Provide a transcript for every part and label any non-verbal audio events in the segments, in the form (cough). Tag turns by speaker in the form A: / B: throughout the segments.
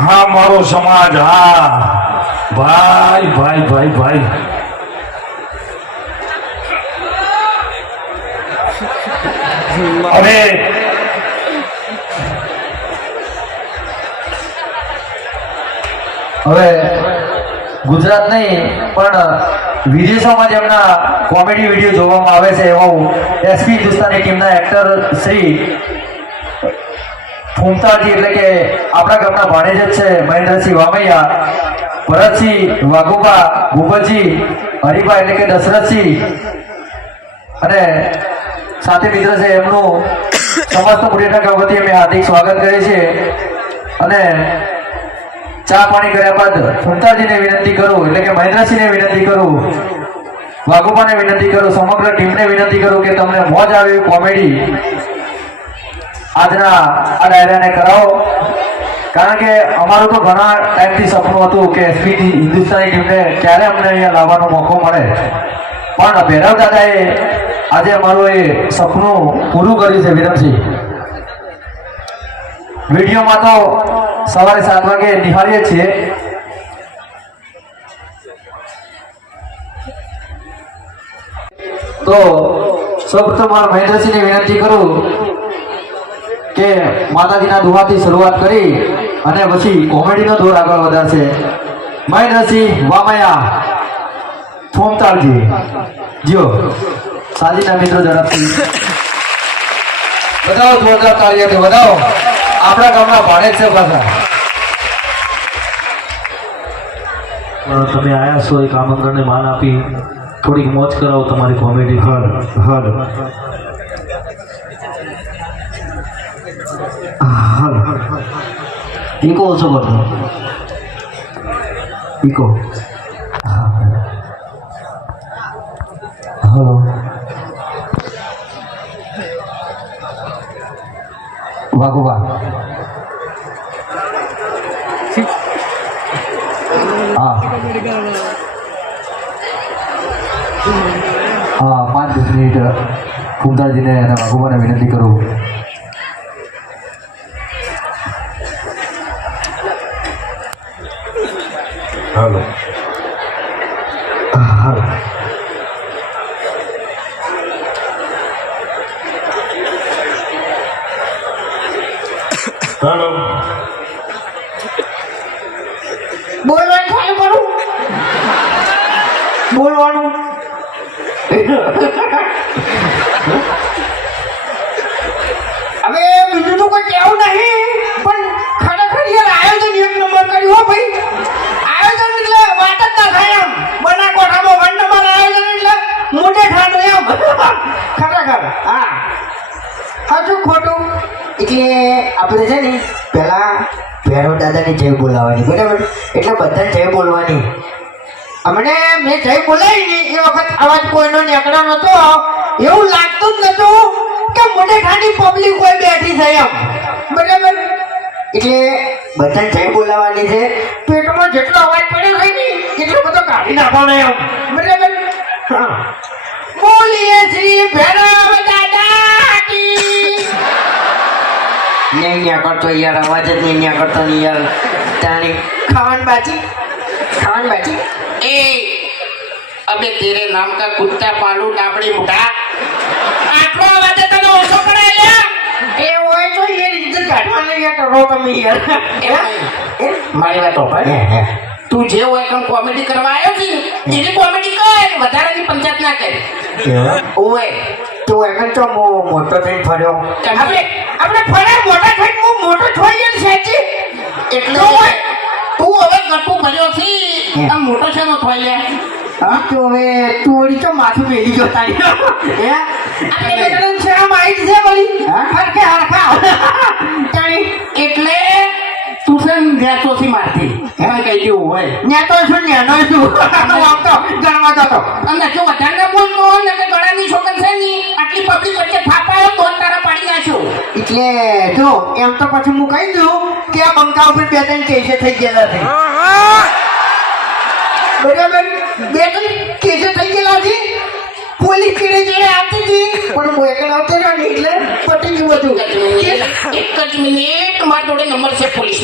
A: હા, મારો સમાજ, હા. ભાઈ ભાઈ ભાઈ ભાઈ. અરે.
B: હવે ગુજરાત નહીં, પણ વિદેશોમાં જેમના કોમેડી વીડિયો જોવામાં આવે છે, એવા એસપી હિન્દુસ્તાની ટીમના એક્ટર શ્રી ફૂમતાજી એટલે કે આપણા ગામના ભાણેજ જ છે, મહેન્દ્રસિંહ વામૈયા, ભરતસિંહ વાઘુબા, ભૂપતજી, હરિભાઈ એટલે કે દશરથસિંહ. અને સાથે મિત્ર છે એમનું સમસ્ત મુડીના વતી અમે હાર્દિક સ્વાગત કરીએ છીએ. અને ચા પાણી કર્યા બાદ ફૂમતાજીને વિનંતી કરું, એટલે કે મહેન્દ્રસિંહને વિનંતી કરું, વાઘુબાને વિનંતી કરું, સમગ્ર ટીમને વિનંતી કરું કે તમને મોજ આવે કોમેડી આજના આ ડાયરાને કરાવો. કારણ કે અમારું તો ઘણા ટાઈમથી સપનું હતું કે એસપી હિન્દુસ્તાની ટીમને ક્યારે અમને અહીંયા લાવવાનો મોકો મળે. પણ ભૈરવ દાદાએ આજે અમારું એ સપનું પૂરું કર્યું છે વિરમસિંહ. વિડીયોમાં તો સવારે સાત વાગે નિહાળીએ છીએ. તો સૌપ્રથમ મારા મહેન્દ્રસિંહને વિનંતી કરું કે માતાજીના દુહાથી શરૂઆત કરી અને પછી કોમેડીનો દોર આગળ વધારશે. મહેન્દ્રસિંહ વામયા થોમતાળજી જીઓ, સાજીના મિત્રો ઝડપથી. બતાવો જોરદાર તાળીઓથી, વધાવો. આપણા ગામના ભાડે છે પાછા.
C: તમે આયા છો એક આમંત્રણને માન આપી, થોડીક મોજ કરાવો તમારી કોમેડી હર હર
B: ઇકો ઓછો કરતો. ઇકો. હલો વાઘુબા હા. હા. પાંચ દસ મિનિટ. ફૂમતાજીને અને વાઘુબાને વિનંતી કરું.
A: હાલો હાલો
D: બોલવાનું ચાલુ કરું બોલવાનું હવે બીજું તો કોઈ કહેવું નહીં પણ ખરેખર યાર આયોજન એક નંબર કર્યું હો ભાઈ આયોજન એટલે વાત જ ના થાય એમ બના કોઠામાં વન નંબર આયોજન એટલે મોટે ઠાડું એમ ખરેખર હા સાચું ખોટું એટલે આપણે છે ને પહેલા ભેરો દાદાની જય બોલાવવાની, બરાબર? એટલે બધા જય બોલવાની. અમને મેં જય બોલાવી ને એ વખત અવાજ કોઈનો નીકળ્યો નહોતો એવું લાગતું જ નતું કે મોટે ઠાની પબ્લિક કોઈ બેઠી છે એમ. બરાબર? એટલે બધા જય બોલાવાની છે. પેટમાં જેટલો અવાજ પડ્યો છે ને, એટલો બધો કાઢી નાખવાનો એમ. બરાબર? હા. બોલીએ શ્રી ભૈરવ દાદા નહીં ન્યા કરતો યાર અવાજ જ નહીં ન્યા કરતો નહીં યાર. તાણી. ખાવાન બાજી ખાવાન બાજી
E: એ અબે તેરે નામ કા કુત્તા પાલુ ડાબડી મુઠા આટલો અવાજ તને ઓછો કરે લે.
D: એ હોય તો એ રીતે કાઢવાનો યાર કરો તમે યાર.
E: મારી વાત હે તું જે હોય કમ કોમેડી કરવા આવ્યો છે જેની કોમેડી કરે વધારાની પંચાયત ના કરે. ઓય
D: તો એમ તો મોટો થઈને ફર્યો.
E: આપણે
D: આપણે ફર્યા મોટા થઈને હું મોટો થઈ ગયો સાચી
E: એટલે તું હવે ગટુ ભર્યો છે આમ મોટો છે નો થઈ લે.
D: હા? તો હવે તું વળી તો માથું મેલી ગયો તારી? હે? આપણે બેટાને શરમ આવી છે વળી. હરખે હરખા તારી
E: એટલે તું છે ને છે મારથી એમાં કહી દેવું હોય.
D: ન્યા તો શું ન્યાનો છું આમ તો ગણવા જતો.
E: અને જો વધારે
D: એટલે જો એમ તો પછી મુકાઈ દો કે આ બંકા ઉપર બે ત્રણ કેસે થઈ ગયેલા છે. બરાબર? બે ત્રણ કેસે થઈ ગયેલા છે. પોલીસ કેડે જોડે આવતી હતી પણ હું એકડ આવતો ને એટલે પટી ગયું બધું.
E: એક જ મિનિટ મારા જોડે નંબર છે પોલીસ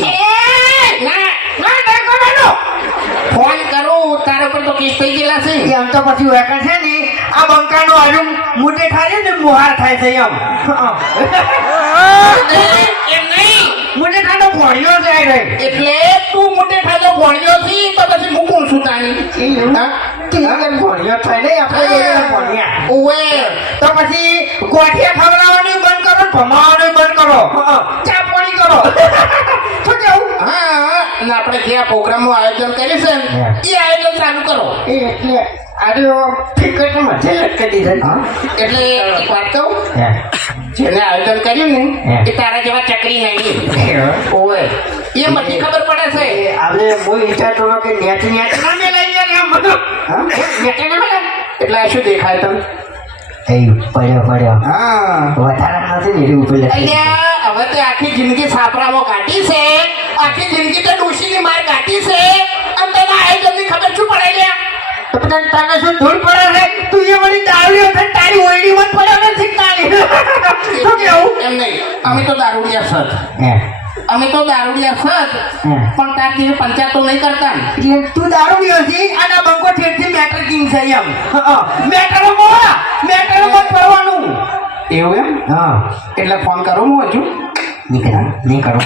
E: ફોન
D: કરો
E: તારા પર તો કેસ થઈ ગયેલા છે.
D: એમ તો પછી વેકડ છે ને આ બંકાનો હજુ મોટે થાય ને મુહાર થાય છે એમ.
E: એમ નહીં.
D: મોટે ખાનો ભણ્યો છે રે
E: એટલે તું મોટે ખાજો ભણ્યો છી તો પછી હું કોણ છું તાણી હા?
D: ભોળિયો થાય ને આપણે
E: ઓવે
D: તો પછી ગોઠિયા ખવડાવવાનું બંધ કરો ને ભમાવાનું બંધ કરો. ચા પાણી કરો. શું કેવું?
E: હા અને આપણે જે આ પ્રોગ્રામનું આયોજન કર્યું છે એ આયોજન ચાલુ કરો.
D: એટલે આજે ટિકટ મધ્ય લટકી દીધા.
E: એટલે એક વાત કહું? જેને આયોજન કર્યું ને એ તારા જેવા ચકરી નહીં ઓવે. એ બધી ખબર પડે છે.
D: આપણે હું વિચારતો કે નેટ નેટ ના મેલાઈ ગયા બધું. નેટ ના મેલાય
E: એટલે શું દેખાય તને?
B: પડ્યો પડ્યો.
D: હા.
B: વધારે નથી ને એવું પેલે
E: હવે તો આખી જિંદગી સાપરામાં કાઢી છે. આખી જિંદગી તો ડોશીની માર કાઢી છે. અને તને આયોજનની ખબર શું પડે લ્યા?
D: તો તને તને શું ધૂળ પડે છે? તું એ વળી દારૂ છે તારી ઓયડી મત પડે નથી તારી કેવું?
E: એમ નહીં. અમે તો દારૂડિયા સત અમે તો દારૂડિયા
B: સર.
E: પણ તાર પંચાયતો નહીં કરતા
D: એટલે તું દારૂ પીવો છે અને બંકો ઠેરથી મેટર કિંગ છે એમ? મેટરો મોડા મેટરો મત પડવાનું.
E: એવું એમ?
B: હા.
E: એટલે ફોન કરો હું હજુ.
B: નીકળ્યા નહીં કરો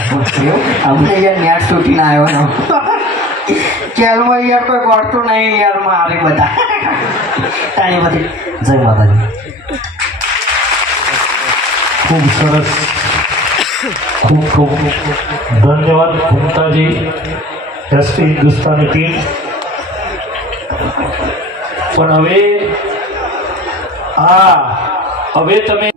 B: અમને યાર નેટ છૂટીને આવ્યો (laughs) ને
D: યાર કોઈ ગોળતું નહીં યાર મારે બધા.
B: તારી બધી. જય માતાજી.
C: ખૂબ સરસ. ખૂબ ખૂબ. ધન્યવાદ ઘૂમતાજી એસપી હિન્દુસ્તાની ટીમ. પણ હવે હા હવે તમે